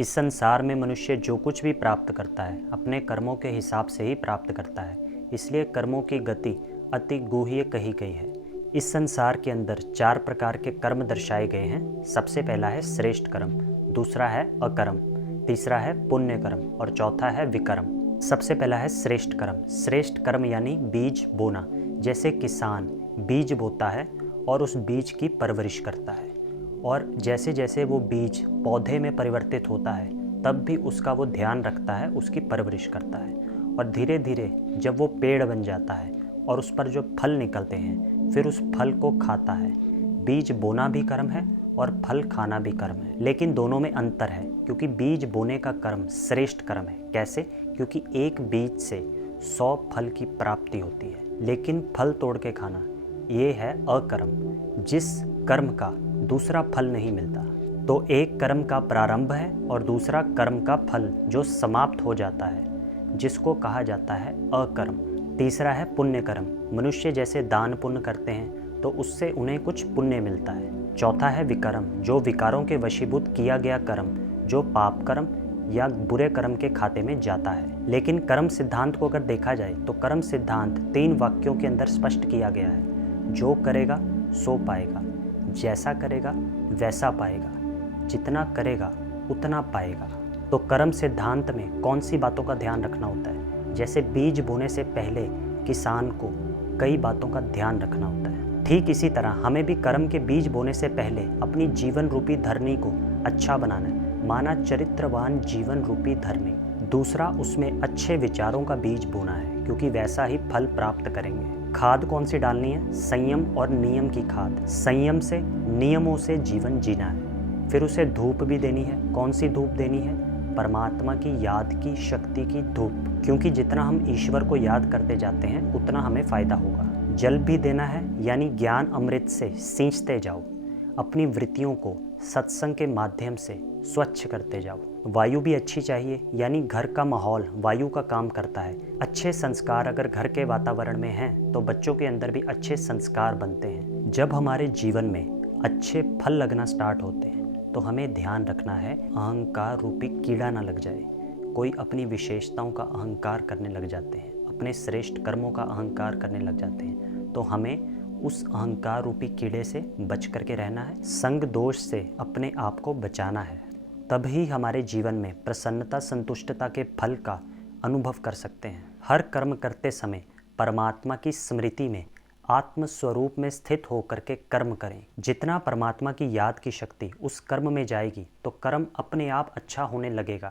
इस संसार में मनुष्य जो कुछ भी प्राप्त करता है अपने कर्मों के हिसाब से ही प्राप्त करता है, इसलिए कर्मों की गति अति गुह्य कही गई है। इस संसार के अंदर 4 प्रकार के कर्म दर्शाए गए हैं। सबसे पहला है श्रेष्ठ कर्म, दूसरा है अकर्म, तीसरा है पुण्य कर्म और चौथा है विकर्म। सबसे पहला है श्रेष्ठ कर्म। श्रेष्ठ कर्म यानी बीज बोना। जैसे किसान बीज बोता है और उस बीज की परवरिश करता है, और जैसे जैसे वो बीज पौधे में परिवर्तित होता है तब भी उसका वो ध्यान रखता है, उसकी परवरिश करता है, और धीरे धीरे जब वो पेड़ बन जाता है और उस पर जो फल निकलते हैं फिर उस फल को खाता है। बीज बोना भी कर्म है और फल खाना भी कर्म है, लेकिन दोनों में अंतर है, क्योंकि बीज बोने का कर्म श्रेष्ठ कर्म है। कैसे? क्योंकि एक बीज से 100 फल की प्राप्ति होती है, लेकिन फल तोड़ के खाना ये है अकर्म, जिस कर्म का दूसरा फल नहीं मिलता। तो एक कर्म का प्रारंभ है और दूसरा कर्म का फल जो समाप्त हो जाता है, जिसको कहा जाता है अकर्म। तीसरा है पुण्य कर्म। मनुष्य जैसे दान पुण्य करते हैं तो उससे उन्हें कुछ पुण्य मिलता है। चौथा है विकर्म, जो विकारों के वशीभूत किया गया कर्म, जो पाप कर्म या बुरे कर्म के खाते में जाता है। लेकिन कर्म सिद्धांत को अगर देखा जाए तो कर्म सिद्धांत 3 वाक्यों के अंदर स्पष्ट किया गया है। जो करेगा सो पाएगा, जैसा करेगा वैसा पाएगा, जितना करेगा उतना पाएगा। तो कर्म सिद्धांत में कौन सी बातों का ध्यान रखना होता है? जैसे बीज बोने से पहले किसान को कई बातों का ध्यान रखना होता है, ठीक इसी तरह हमें भी कर्म के बीज बोने से पहले अपनी जीवन रूपी धरनी को अच्छा बनाना है। माना चरित्रवान जीवन रूपी धरनी। दूसरा, उसमें अच्छे विचारों का बीज बोना है, क्योंकि वैसा ही फल प्राप्त करेंगे। खाद कौन सी डालनी है? संयम और नियम की खाद। संयम से, नियमों से जीवन जीना है। फिर उसे धूप भी देनी है। कौन सी धूप देनी है? परमात्मा की याद की शक्ति की धूप, क्योंकि जितना हम ईश्वर को याद करते जाते हैं उतना हमें फायदा होगा। जल भी देना है, यानी ज्ञान अमृत से सींचते जाओ। अपनी वृत्तियों को सत्संग के माध्यम से स्वच्छ करते जाओ। वायु भी अच्छी चाहिए, यानी घर का माहौल वायु का काम करता है। अच्छे संस्कार अगर घर के वातावरण में हैं तो बच्चों के अंदर भी अच्छे संस्कार बनते हैं। जब हमारे जीवन में अच्छे फल लगना स्टार्ट होते हैं तो हमें ध्यान रखना है अहंकार रूपी कीड़ा ना लग जाए। कोई अपनी विशेषताओं का अहंकार करने लग जाते हैं, अपने श्रेष्ठ कर्मों का अहंकार करने लग जाते हैं, तो हमें उस अहंकार रूपी कीड़े से बच करके रहना है। संग दोष से अपने आप को बचाना है, तब ही हमारे जीवन में प्रसन्नता संतुष्टता के फल का अनुभव कर सकते हैं। हर कर्म करते समय परमात्मा की स्मृति में आत्म स्वरूप में स्थित होकर के कर्म करें। जितना परमात्मा की याद की शक्ति उस कर्म में जाएगी तो कर्म अपने आप अच्छा होने लगेगा।